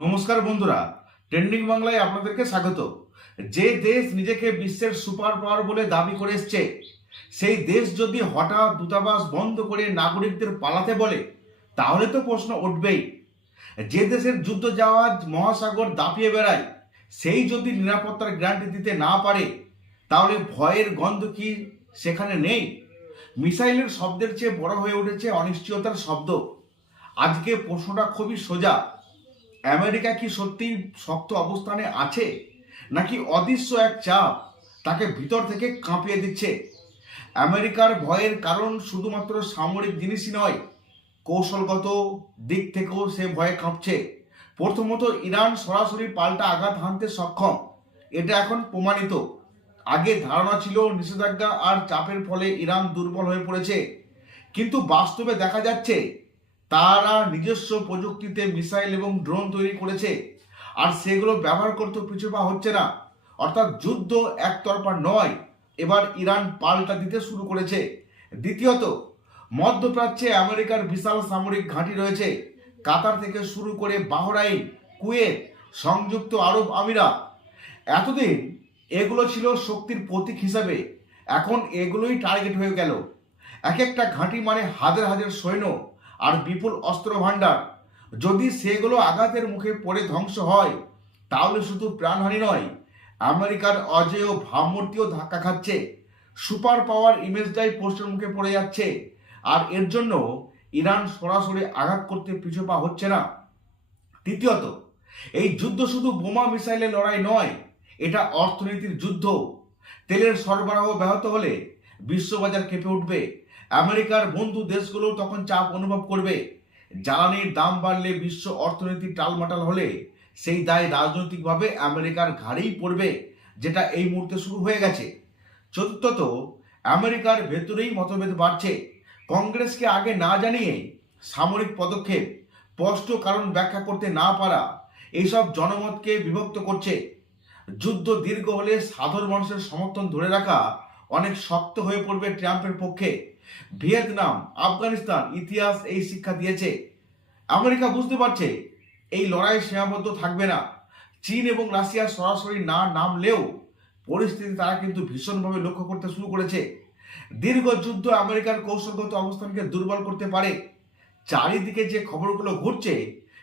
নমস্কার বন্ধুরা, ট্রেন্ডিং বাংলায় আপনাদেরকে স্বাগত। যে দেশ নিজেকে বিশ্বের সুপার পাওয়ার বলে দাবি করে এসছে, সেই দেশ যদি হঠাৎ দূতাবাস বন্ধ করে নাগরিকদের পালাতে বলে, তাহলে তো প্রশ্ন উঠবেই। যে দেশের যুদ্ধ জাহাজ মহাসাগর দাপিয়ে বেড়ায়, সেই যদি নিরাপত্তার গ্যারান্টি দিতে না পারে, তাহলে ভয়ের গন্ধ কি সেখানে নেই? মিসাইলের শব্দের চেয়ে বড় হয়ে উঠেছে অনিশ্চয়তার শব্দ। আজকে প্রশ্নটা খুবই সোজা। আমেরিকা কি সত্যি শক্ত অবস্থানে আছে, নাকি অদৃশ্য এক চাপ তাকে ভিতর থেকে কাঁপিয়ে দিচ্ছে? আমেরিকার ভয়ের কারণ শুধুমাত্র সামরিক জিনিসই নয়, কৌশলগত দিক থেকেও সে ভয়ে কাঁপছে। প্রথমত, ইরান সরাসরি পাল্টা আঘাত হানতে সক্ষম, এটা এখন প্রমাণিত। আগে ধারণা ছিল নিষেধাজ্ঞা আর চাপের ফলে ইরান দুর্বল হয়ে পড়েছে, কিন্তু বাস্তবে দেখা যাচ্ছে তারা নিজস্ব প্রযুক্তিতে মিসাইল এবং ড্রোন তৈরি করেছে, আর সেগুলো ব্যবহার করতে পিছু পা হচ্ছে না। অর্থাৎ যুদ্ধ একতরফা নয়, এবার ইরান পাল্টা দিতে শুরু করেছে। দ্বিতীয়ত, মধ্যপ্রাচ্যে আমেরিকার বিশাল সামরিক ঘাঁটি রয়েছে। কাতার থেকে শুরু করে বাহরাইন, কুয়েত, সংযুক্ত আরব আমিরাত। এতদিন এগুলো ছিল শক্তির প্রতীক হিসাবে, এখন এগুলোই টার্গেট হয়ে গেল। এক একটা ঘাঁটি মানে হাজার হাজার সৈন্য আর বিপুল অস্ত্র ভাণ্ডার। যদি সেগুলো আঘাতের মুখে পড়ে ধ্বংস হয়, তাহলে শুধু প্রাণহানি নয়, আমেরিকার অজেয় ভাবমূর্তিও ধাক্কা খাচ্ছে। সুপার পাওয়ার ইমেজটাই প্রশ্নের মুখে পড়ে যাচ্ছে, আর এর জন্য ইরান সরাসরি আঘাত করতে পিছু পা হচ্ছে না। তৃতীয়ত, এই যুদ্ধ শুধু বোমা মিসাইলের লড়াই নয়, এটা অর্থনীতির যুদ্ধ। তেলের সরবরাহ ব্যাহত হলে বিশ্ববাজার কেঁপে উঠবে। আমেরিকার বন্ধু দেশগুলো তখন চাপ অনুভব করবে। জ্বালানির দাম বাড়লে বিশ্ব অর্থনীতি টালমাটাল হলে সেই দায় রাজনৈতিকভাবে আমেরিকার ঘাড়েই পড়বে, যেটা এই মুহূর্তে শুরু হয়ে গেছে। চতুর্থত, আমেরিকার ভেতরেই মতভেদ বাড়ছে। কংগ্রেসকে আগে না জানিয়ে সামরিক পদক্ষেপ, স্পষ্ট কারণ ব্যাখ্যা করতে না পারা, এইসব জনমতকে বিভক্ত করছে। যুদ্ধ দীর্ঘ হলে সাধারণ মানুষের সমর্থন ধরে রাখা অনেক শক্ত হয়ে পড়বে ট্রাম্পের পক্ষে। ভিয়েতনাম, আফগানিস্তান ইতিহাস এই শিক্ষা দিয়েছে। আমেরিকা বুঝতে পারছে এই লড়াই সীমাবদ্ধ থাকবে না। চীন এবং রাশিয়া সরাসরি না নামলেও পরিস্থিতি তারা কিন্তু ভীষণভাবে লক্ষ্য করতে শুরু করেছে। দীর্ঘ যুদ্ধ আমেরিকার কৌশলগত অবস্থানকে দুর্বল করতে পারে। চারিদিকে যে খবরগুলো ঘুরছে,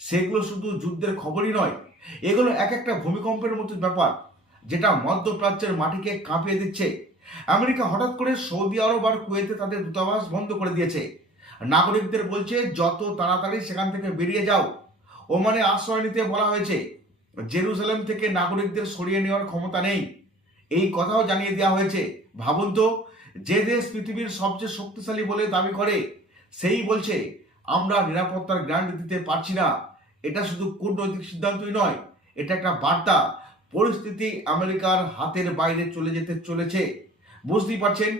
সেগুলো শুধু যুদ্ধের খবরই নয়, এগুলো এক একটা ভূমিকম্পের মতো ব্যাপার, যেটা মধ্যপ্রাচ্যের মাটিকে কাঁপিয়ে দিচ্ছে। আমেরিকা হঠাৎ করে সৌদি আরব আর কুয়েতে তাদের দূতাবাস বন্ধ করে দিয়েছে। নাগরিকদের বলছে যত তাড়াতাড়ি সেখান থেকে বেরিয়ে যাও। ওমানে আশ্রয় নিতে বলা হয়েছে। জেরুজালেম থেকে নাগরিকদের সরিয়ে নেওয়ার ক্ষমতা নেই, এই কথাও জানিয়ে দেওয়া হয়েছে। ভাবুন তো, যে দেশ পৃথিবীর সবচেয়ে শক্তিশালী বলে দাবি করে, সেই বলছে আমরা নিরাপত্তার গ্যারান্টি দিতে পারছি না। এটা শুধু কূটনৈতিক সিদ্ধান্তই নয়, এটা একটা বার্তা। পরিস্থিতি আমেরিকার হাতের বাইরে চলে যেতে চলেছে। বুঝতেই পারছেন,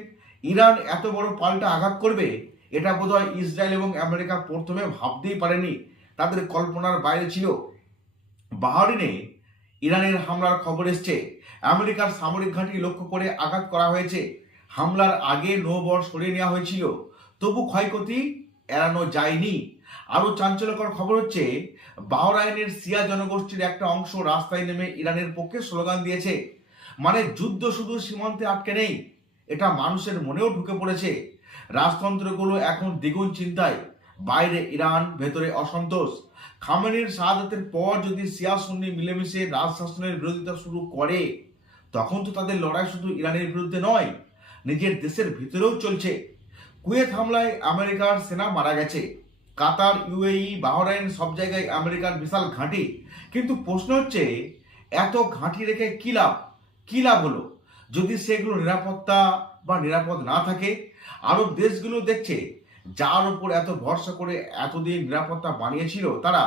ইরান এত বড় পাল্টা আঘাত করবে, এটা বোধহয় ইসরায়েল এবং আমেরিকা প্রথমে ভাবতেই পারেনি, তাদের কল্পনার বাইরে ছিল। বাহরিনে ইরানের হামলার খবর এসছে। আমেরিকার সামরিক ঘাঁটি লক্ষ্য করে আঘাত করা হয়েছে। হামলার আগে নৌবহর সরিয়ে নেওয়া হয়েছিল, তবু ক্ষয়ক্ষতি এড়ানো যায়নি। আরো চাঞ্চল্যকর খবর হচ্ছে, বাহরাইনের শিয়া জনগোষ্ঠীর একটা অংশ রাস্তায় নেমে ইরানের পক্ষে স্লোগান দিয়েছে। মানে যুদ্ধ শুধু সীমান্তে আটকে নেই, এটা মানুষের মনেও ঢুকে পড়েছে। রাজতন্ত্রগুলো এখন দ্বিগুণ চিন্তায়। বাইরে ইরান, ভেতরে অসন্তোষ। খামেনির শাহাদাতের পর যদি শিয়া সুন্নি মিলেমিশে রাজ শাসনের বিরোধিতা শুরু করে, তখন তো তাদের লড়াই শুধু ইরানের বিরুদ্ধে নয়, নিজের দেশের ভিতরেও চলছে। কুয়েত হামলায় আমেরিকার সেনা মারা গেছে। কাতার, ইউএই, বাহরাইন সব জায়গায় আমেরিকার বিশাল ঘাঁটি। কিন্তু প্রশ্ন হচ্ছে, এত ঘাঁটি রেখে কি লাভ হলো যদি সেগুলো নিরাপত্তা বা নিরাপদ না থাকে? আরব দেশগুলো দেখছে যার উপর এত ভরসা করে এতদিন নিরাপত্তা বানিয়েছিল তারা,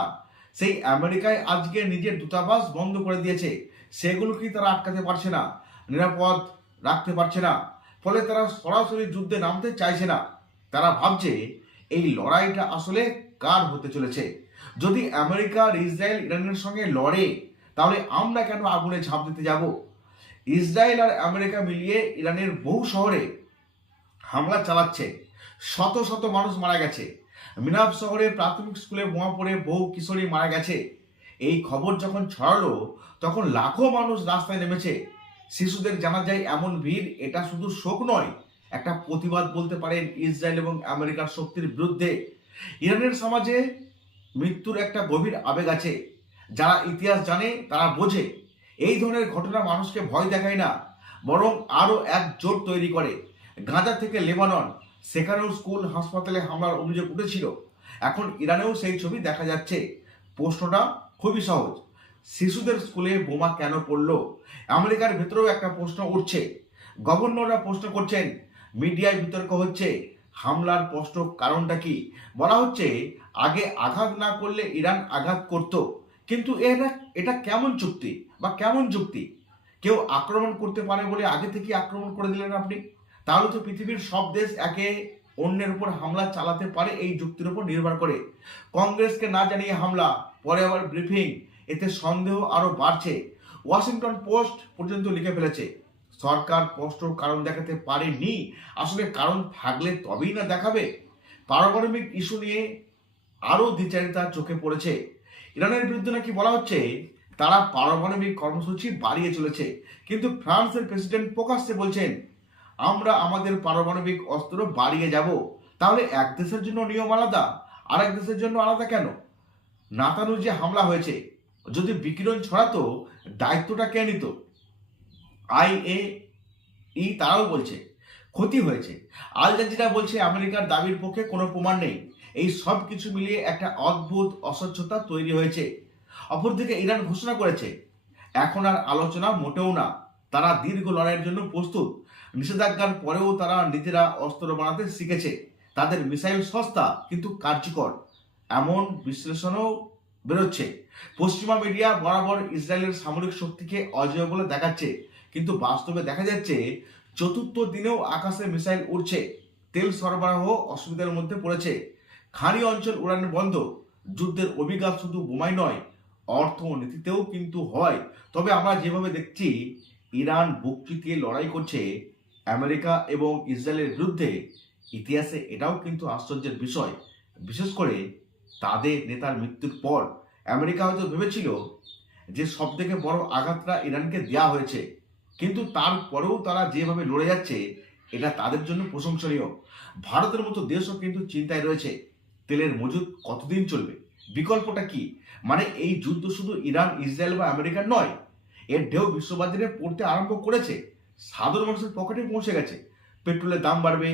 সেই আমেরিকায় আজকে নিজের দূতাবাস বন্ধ করে দিয়েছে। সেগুলো কি তারা আটকাতে পারছে না, নিরাপদ রাখতে পারছে না? ফলে তারা সরাসরি যুদ্ধে নামতে চাইছে না। তারা ভাবছে এই লড়াইটা আসলে কার হতে চলেছে। যদি আমেরিকা আর ইসরায়েল ইরানের সঙ্গে লড়ে, তাহলে আমরা কেন আগুনে ঝাঁপ দিতে যাব? ইসরায়েল আর আমেরিকা মিলিয়ে ইরানের বহু শহরে হামলা চালাচ্ছে। শত শত মানুষ মারা গেছে। মিনাব শহরে প্রাথমিক স্কুলে বোমা পড়ে বহু কিশোরী মারা গেছে। এই খবর যখন ছড়ালো তখন লাখো মানুষ রাস্তায় নেমেছে। শিশুদের জানা যায় এমন ভিড়, এটা শুধু শোক নয়, একটা প্রতিবাদ বলতে পারেন ইসরায়েল এবং আমেরিকার শক্তির বিরুদ্ধে। ইরানের সমাজে মৃত্যুর একটা গভীর আবেগ আছে। যারা ইতিহাস জানে তারা বোঝে এই ধরনের ঘটনা মানুষকে ভয় দেখায় না, বরং আরো এক জোট তৈরি করে। গাজা থেকে লেবানন, সেখানেও স্কুল হাসপাতালে হামলার অভিযোগ উঠেছিল। এখন ইরানেও সেই ছবি দেখা যাচ্ছে। প্রশ্নটা খুবই সহজ, শিশুদের স্কুলে বোমা কেন পড়লো? আমেরিকার ভেতরেও একটা প্রশ্ন উঠছে, গভর্নররা প্রশ্ন করছেন, মিডিয়ায় বিতর্ক হচ্ছে। হামলার স্পষ্ট কারণটা কি? বলা হচ্ছে আগে আঘাত না করলে ইরান আঘাত করত, কিন্তু এটা কেমন চুক্তি বা কেমন যুক্তি? কেউ আক্রমণ করতে পারে বলে আগে থেকে আক্রমণ করে দিলেন আপনি? তাহলে তো পৃথিবীর সব দেশ একে অন্যের উপর হামলা চালাতে পারে এই যুক্তির উপর নির্ভর করে। কংগ্রেসকে না জানিয়ে হামলা, পরে আবার ব্রিফিং, এতে সন্দেহ আরো বাড়ছে। ওয়াশিংটন পোস্ট পর্যন্ত লিখে ফেলেছে সরকার স্পষ্ট কারণ দেখাতে পারেনি। আসলে কারণ থাকলে তবেই না দেখাবে। পারমাণবিক ইস্যু নিয়ে আরো দ্বিচারিতা চোখে পড়েছে। ইরানের বিরুদ্ধে নাকি বলা হচ্ছে তারা পারমাণবিক কর্মসূচি বাড়িয়ে চলেছে, কিন্তু ফ্রান্সের প্রেসিডেন্ট প্রকাশ্যে বলছেন আমরা আমাদের পারমাণবিক অস্ত্র বাড়িয়ে যাব। তাহলে এক দেশের জন্য নিয়ম আলাদা, আর এক দেশের জন্য আলাদা কেন? নাতানুর যে হামলা হয়েছে, যদি বিকিরণ ছড়াতো দায়িত্বটা কে নিত? আইএই তারাও বলছে ক্ষতি হয়েছে। আল জাজিরা বলছে আমেরিকার দাবির পক্ষে কোনো প্রমাণ নেই। এই সব কিছু মিলিয়ে একটা অদ্ভুত অস্বচ্ছতা তৈরি হয়েছে। অপরদিকে ইরান ঘোষণা করেছে এখন আর আলোচনা মোটেও না, তারা দীর্ঘ লড়াইয়ের জন্য প্রস্তুত। নিষেধাজ্ঞার পরেও তারা নিজেরা অস্ত্র বানাতে শিখেছে। তাদের মিসাইল সস্তা কিন্তু কার্যকর, এমন বিশ্লেষণও বেরোচ্ছে। পশ্চিমা মিডিয়া বরাবর ইসরায়েলের সামরিক শক্তিকে অজেয় বলে দেখাচ্ছে, কিন্তু বাস্তবে দেখা যাচ্ছে চতুর্থ দিনেও আকাশে মিসাইল উড়ছে। তেল সরবরাহ অসুবিধার মধ্যে পড়েছে। খানি অঞ্চল উড়ান বন্ধ। যুদ্ধের অভিঘাত শুধু বোমাই নয়, অর্থনীতিতেও কিন্তু হয়। তবে আমরা যেভাবে দেখছি ইরান বুক চিতিয়ে লড়াই করছে আমেরিকা এবং ইসরায়েলের বিরুদ্ধে, ইতিহাসে এটাও কিন্তু আশ্চর্যের বিষয়। বিশেষ করে তাদের নেতার মৃত্যুর পর আমেরিকা হয়তো ভেবেছিল যে সব থেকে বড় আঘাতটা ইরানকে দেওয়া হয়েছে, কিন্তু তারপরেও তারা যেভাবে লড়ে যাচ্ছে এটা তাদের জন্য প্রশংসনীয়। ভারতের মতো দেশও কিন্তু চিন্তায় রয়েছে, তেলের মজুদ কতদিন চলবে, বিকল্পটা কি? মানে এই যুদ্ধ শুধু ইরান, ইসরায়েল বা আমেরিকার নয়, এর ঢেউ বিশ্ববাজারে পড়তে আরম্ভ করেছে। সাধারণ মানুষের পকেটে পৌঁছে গেছে। পেট্রোলের দাম বাড়বে,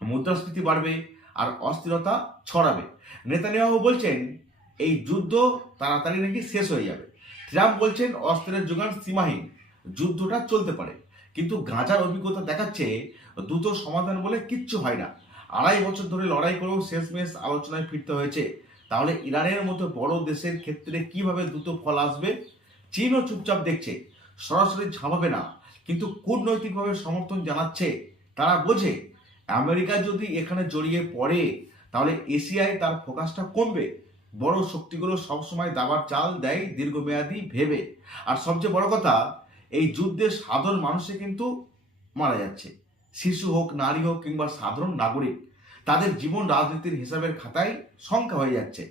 মুদ্রাস্ফীতি বাড়বে, আর অস্থিরতা ছড়াবে। নেতানিয়াহু বলছেন এই যুদ্ধ তাড়াতাড়ি নাকি শেষ হয়ে যাবে। ট্রাম্প বলছেন অস্ত্রের যোগান সীমাহীন, যুদ্ধটা চলতে পারে। কিন্তু গাজার অভিজ্ঞতা দেখাচ্ছে দ্রুত সমাধান বলে কিচ্ছু হয় না। 2.5 বছর ধরে লড়াই করেও শেষমেশ আলোচনায় ফিরতে হয়েছে। তাহলে ইরানের মতো বড় দেশের ক্ষেত্রে কিভাবে দ্রুত ফল আসবে? চীনও চুপচাপ দেখছে, সরাসরি ঝাঁপাবে না, কিন্তু কূটনৈতিকভাবে সমর্থন জানাচ্ছে। তারা বোঝে আমেরিকা যদি এখানে জড়িয়ে পড়ে তাহলে এশিয়ায় তার ফোকাসটা কমবে। বড় শক্তিগুলো সবসময় দাবার চাল দেয় দীর্ঘমেয়াদী ভেবে। আর সবচেয়ে বড় কথা, এই যুদ্ধে সাধারণ মানুষে কিন্তু মারা যাচ্ছে। শিশু হোক, নারী হোক কিংবা সাধারণ নাগরিক, তাদের জীবন রাজনীতির হিসাবের খাতায় সংখ্যা হয়ে যাচ্ছে।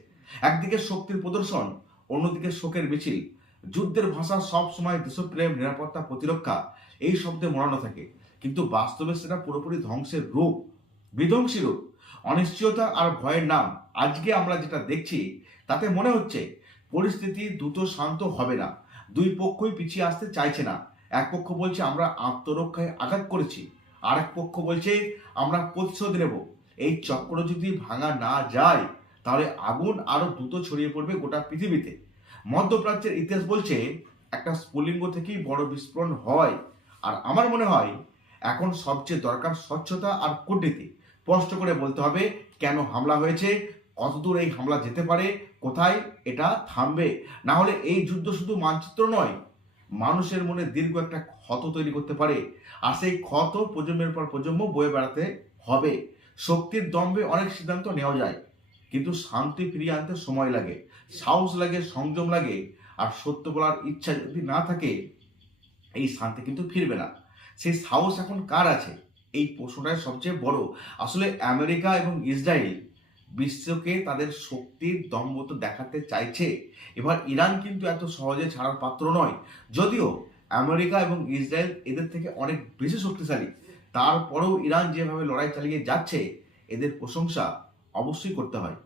একদিকে শক্তির প্রদর্শন, অন্যদিকে শোকের মিছিল। যুদ্ধের ভাষা সব সময় দেশপ্রেম, নিরাপত্তা, প্রতিরক্ষা এই শব্দে মোড়ানো থাকে, কিন্তু বাস্তবে সেটা পুরোপুরি ধ্বংসের রূপ, বিধ্বংসী রূপ। অনিশ্চয়তা আর ভয়ের নাম। আজকে আমরা যেটা দেখছি তাতে মনে হচ্ছে পরিস্থিতি দ্রুত শান্ত হবে না। দুই পক্ষই পিছিয়ে আসতে চাইছে না। এক পক্ষ বলছে আমরা আত্মরক্ষায় আঘাত করেছি, আর এক পক্ষ বলছে আমরা প্রতিশোধ নেব। এই চক্র যদি ভাঙা না যায় তাহলে আগুন আরো দ্রুত ছড়িয়ে পড়বে গোটা পৃথিবীতে। মধ্যপ্রাচ্যের ইতিহাস বলছে একটা স্ফুলিঙ্গ থেকেই বড় বিস্ফোরণ হয়। আর আমার মনে হয় এখন সবচেয়ে দরকার স্বচ্ছতা আর কূটনীতি। স্পষ্ট করে বলতে হবে কেন হামলা হয়েছে, কতদূর এই হামলা যেতে পারে, কোথায় এটা থামবে। না হলে এই যুদ্ধ শুধু মানচিত্র নয়, মানুষের মনে দীর্ঘ একটা ক্ষত তৈরি করতে পারে। আর সেই ক্ষত প্রজন্মের পর প্রজন্ম বয়ে বেড়াতে হবে। শক্তির দম্ভে অনেক সিদ্ধান্ত নেওয়া যায়, কিন্তু শান্তি ফিরিয়ে আনতে সময় লাগে, সাহস লাগে, সংযম লাগে। আর সত্য বলার ইচ্ছা যদি না থাকে, এই শান্তি কিন্তু ফিরবে না। সেই সাহস এখন কার আছে, এই প্রশ্নটাই সবচেয়ে বড়। আসলে আমেরিকা এবং ইসরায়েল বিশ্বকে তাদের শক্তির দম্ভ তো দেখাতে চাইছে। এবার ইরান কিন্তু এত সহজে ছাড়ার পাত্র নয়। যদিও আমেরিকা এবং ইসরায়েল এদের থেকে অনেক বেশি শক্তিশালী, তারপরেও ইরান যেভাবে লড়াই চালিয়ে যাচ্ছে এদের প্রশংসা অবশ্যই করতে হয়।